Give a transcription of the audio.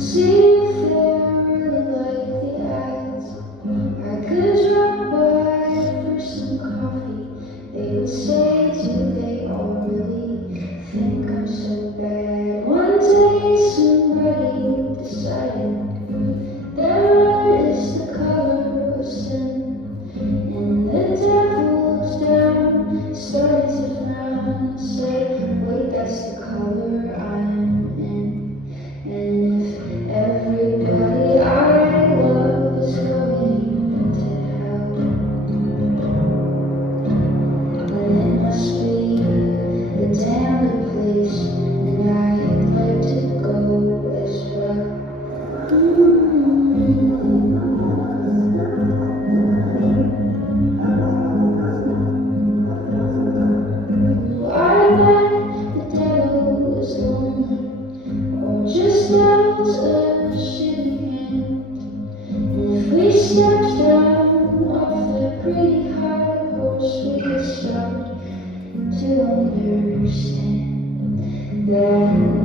See if they're really like the ads. I could drop by for some coffee. They would say, do they all really think I'm so bad? One day somebody decided that red is the color of sin, and the devil's down started to frown and say, wait, that's the color I'm in. And if everybody I love is going to hell, then it must be a damn good place, and I'd like to go as well. I bet the devil is lonely, or just out a shitty hand. And if we stepped down off that pretty high horse, we could start to understand that